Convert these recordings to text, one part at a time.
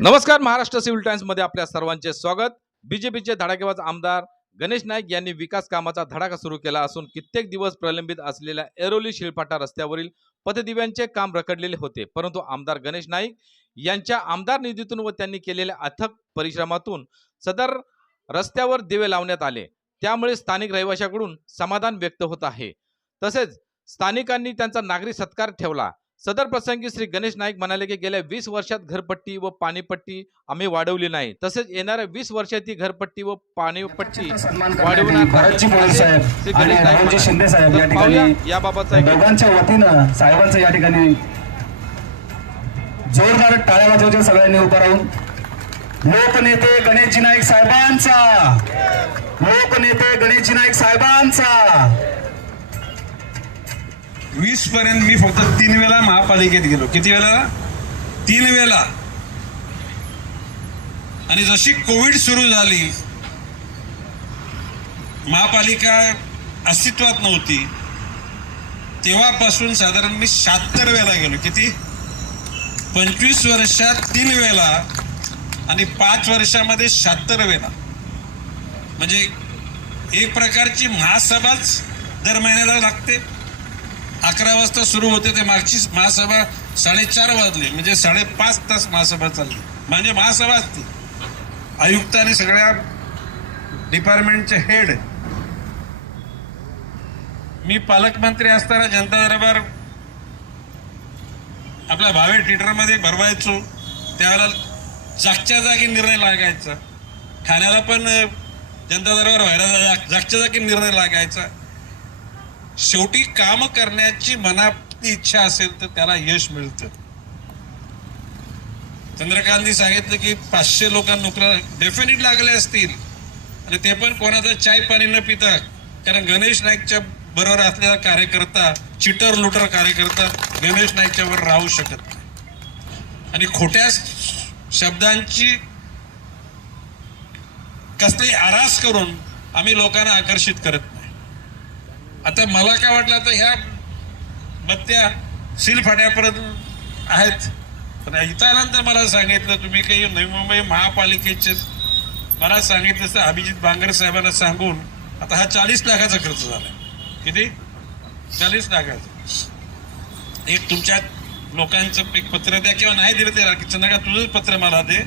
नमस्कार महाराष्ट्र सिव्हिल टाइम्समध्ये आपल्या सर्वांचे स्वागत. बीजेपीचे धडाकेबाज आमदार गणेश नाईक यांनी विकास कामाचा धडाका सुरू केला असून कित्येक दिवस प्रलंबित असलेल्या एरोली शिळपाटा रस्त्यावरील पथदिव्यांचे काम रखडलेले होते. परंतु आमदार गणेश नाईक यांच्या आमदार निधीतून व त्यांनी केलेल्या अथक परिश्रमातून सदर रस्त्यावर दिवे लावण्यात आले. त्यामुळे स्थानिक रहिवाशाकडून समाधान व्यक्त होत आहे. तसेच स्थानिकांनी त्यांचा नागरी सत्कार ठेवला. सदर प्रसंगी श्री गणेश नाईक म्हणाले की गेल्या वीस वर्षात घरपट्टी व पाणीपट्टी आम्ही वाढवली नाही. तसेच येणाऱ्या वीस वर्षात ही घरपट्टी व पाणीपट्टी वाढवणार श्री गणेश नाईक याबाबतचा साहेबांचं या ठिकाणी जोरदार टाळ्या वाजवायच्या सगळ्यांनी उभं राहून. लोकनेते गणेशजी नाईक साहेबांचा. लोकनेते गणेशजी नाईक साहेबांचा. वीस पर्यंत मी फक्त तीन वेळा महापालिकेत गेलो. किती वेळा? तीन वेळा. आणि जशी कोविड सुरू झाली महापालिका अस्तित्वात नव्हती. तेव्हापासून साधारण मी शहात्तर वेळा गेलो. किती? पंचवीस वर्षात तीन वेळा आणि पाच वर्षामध्ये शहात्तर वेळा. म्हणजे एक प्रकारची महासभाच दर महिन्याला लागते. अकरा वाजता सुरू होते ते मागची महासभा साडेचार वाजले म्हणजे साडेपाच तास महासभा चालली. म्हणजे महासभा असते. आयुक्त आणि सगळ्या डिपार्टमेंटचे हेड मी पालकमंत्री असताना जनता दरबार आपल्या भावे थिएटरमध्ये भरवायचो त्यावेळेला जागच्या जागी निर्णय लागायचा. ठाण्याला पण जनता दरबार व्हायला जागच्या जागी निर्णय लागायचा. शेवटी काम करण्याची मनातली इच्छा असेल तर त्याला यश मिळतं. चंद्रकांतनी सांगितलं की पाचशे लोकांना नोकऱ्या डेफिनेट लागले असतील. आणि ते पण कोणाचं चाय पाणी न पिता कारण गणेश नाईकच्या बरोबर असलेला कार्यकर्ता चिटर लुटर कार्यकर्ता गणेश नाईकच्या वर राहू शकत नाही. आणि खोट्या शब्दांची कसली आरास करून आम्ही लोकांना आकर्षित करत नाही. आता मला काय वाटलं आता ह्या बत्त्या सील फाट्यापर्यंत आहेत. पण इथं मला सांगितलं तुम्ही काही नवी मुंबई महापालिकेचे मला सांगितलं तर अभिजित बांगर साहेबांना सांगून आता हा चाळीस लाखाचा खर्च झाला किती? चाळीस लाखाचा. एक तुमच्या लोकांचं एक पत्र द्या किंवा नाही दिलं तर चंद्रकांत तुझंच पत्र मला दे.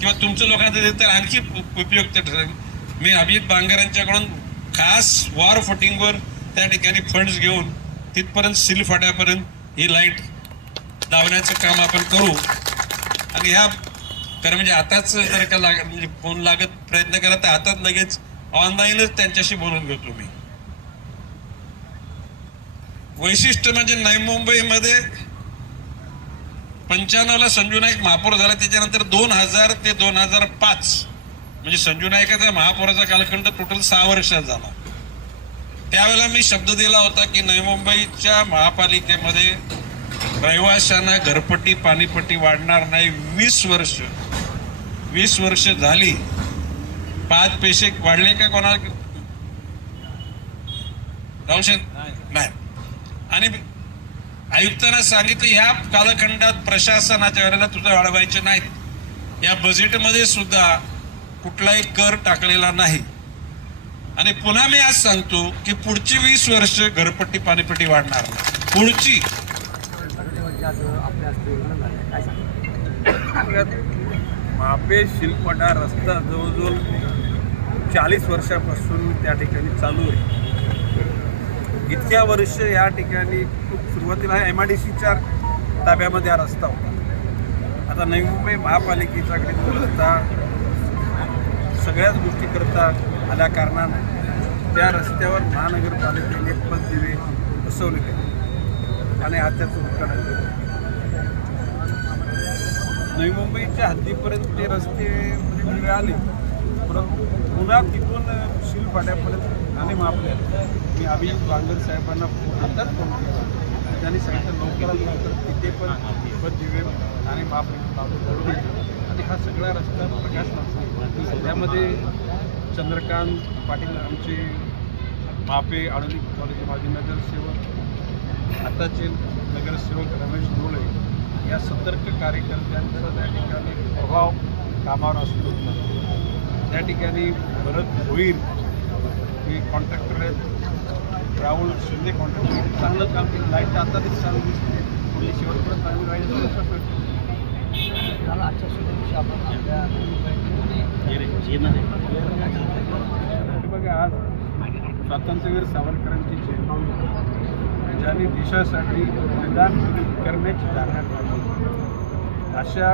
किंवा तुमचं लोकांचं दिलं तर आणखी उप- उपयुक्त ठरेल. मी अभिजित बांगर यांच्याकडून खास वॉर फुटिंगवर त्या ठिकाणी फंड्स घेऊन तिथपर्यंत सील फाट्यापर्यंत ही लाइट लावण्याचं काम आपण करू. आणि ह्या खरं म्हणजे आताच जर का लाग म्हणजे फोन लागत प्रयत्न करा तर आताच लगेच ऑनलाईनच त्यांच्याशी बोलून घेतो मी वैशिष्ट्य म्हणजे नवी मुंबईमध्ये पंच्याण्णवला संजू नाईक महापौर झाला. त्याच्यानंतर दोन हजार ते दोन हजार पाच म्हणजे संजू नायकाचा महापौराचा कालखंड टोटल सहा वर्षात झाला. त्यावेळेला मी शब्द दिला होता की नवी मुंबईच्या महापालिकेमध्ये रहिवाशांना घरपट्टी पाणीपट्टी वाढणार नाही. वीस वर्ष वीस वर्ष झाली. पाच पैसे वाढले का कोणाला? रावशेन नाही. आणि आयुक्तांना सांगितलं ह्या कालखंडात प्रशासनाच्या वेळेला तुझं वाढवायचे नाहीत. या बजेटमध्ये सुद्धा कुठलाही कर टाकलेला नाही. आणि पुन्हा मी आज सांगतो की पुढची वीस वर्ष घरपट्टी पाणीपट्टी वाढणार पुढची. मापे शिलपटा रस्ता जवळजवळ चाळीस वर्षापासून त्या ठिकाणी चालू आहे. इतक्या वर्ष या ठिकाणी खूप सुरुवातीला एम आय डी सीच्या ताब्यामध्ये हा रस्ता होता. आता नवी मुंबई महापालिकेच्याकडे तो रस्ता सगळ्याच गोष्टीकरता आल्या कारणानं त्या रस्त्यावर महानगरपालिकेने पददिवे बसवले गेले आणि हात्याचं त्याचं उद्घाटन केलं. नवी मुंबईच्या हद्दीपर्यंत ते रस्ते म्हणजे दिवे आले परंतु पुन्हा तिथून शिलफाट्यापर्यंत आणि मापले. मी अभियुक्त बांगर साहेबांना आताच फोन केला. त्यांनी सांगितलं लवकरात लवकर तिथे पण पद दिवे आणि मापले लागू करून आणि हा सगळा रस्ता प्रकाश नसतो त्यामध्ये चंद्रकांत पाटील आमचे मापे आळंदी कॉलेज माजी नगरसेवक आताचे नगरसेवक रमेश डोळे या सतर्क कार्यकर्त्यांचा त्या ठिकाणी प्रभाव कामावर असतो. त्या ठिकाणी भरत भोईर हे कॉन्ट्रॅक्टर आहेत. राहुल शिंदे कॉन्ट्रॅक्टर चांगलं काम केलं. लाइट आता तरी चालू दिसते. पुढे शेवटपर्यंत चालू राहिलं तर बघा आज स्वातंत्र्यवीर सावरकरांची जयंती ज्यांनी देशासाठी बलिदान करण्याची धारणा काढली. अशा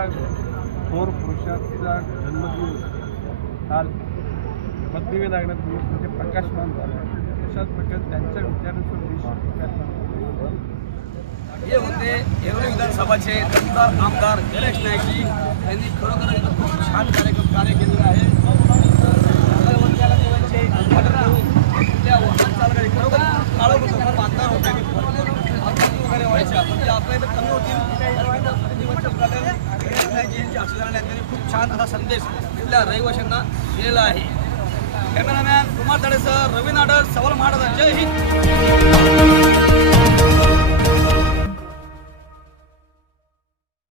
थोर पुरुषाचा जन्मदिवस काल पदवी लागण्यात दिवस म्हणजे प्रकाशमान झाला. अशाच प्रकारे त्यांच्या विचारांचा देश प्रकाशमान हे होते येवले विधानसभाचे दमदार आमदार गणेश नायकी त्यांनी खरोखर इथं खूप छान कार्यक्रम कार्य केलेलं आहे. वर्गाला देवांचे आदरणीय वाहन खरोखर काळं होतं की भरपूर अपघाती वगैरे व्हायच्या आपल्या इथं कमी होतील. अक्षराने त्यांनी खूप छान असा संदेश इथल्या रहिवाशांना दिलेला आहे. कॅमेरामॅन कुमार तडेसह रवी नाडर सवाल महाराज जय हिंद.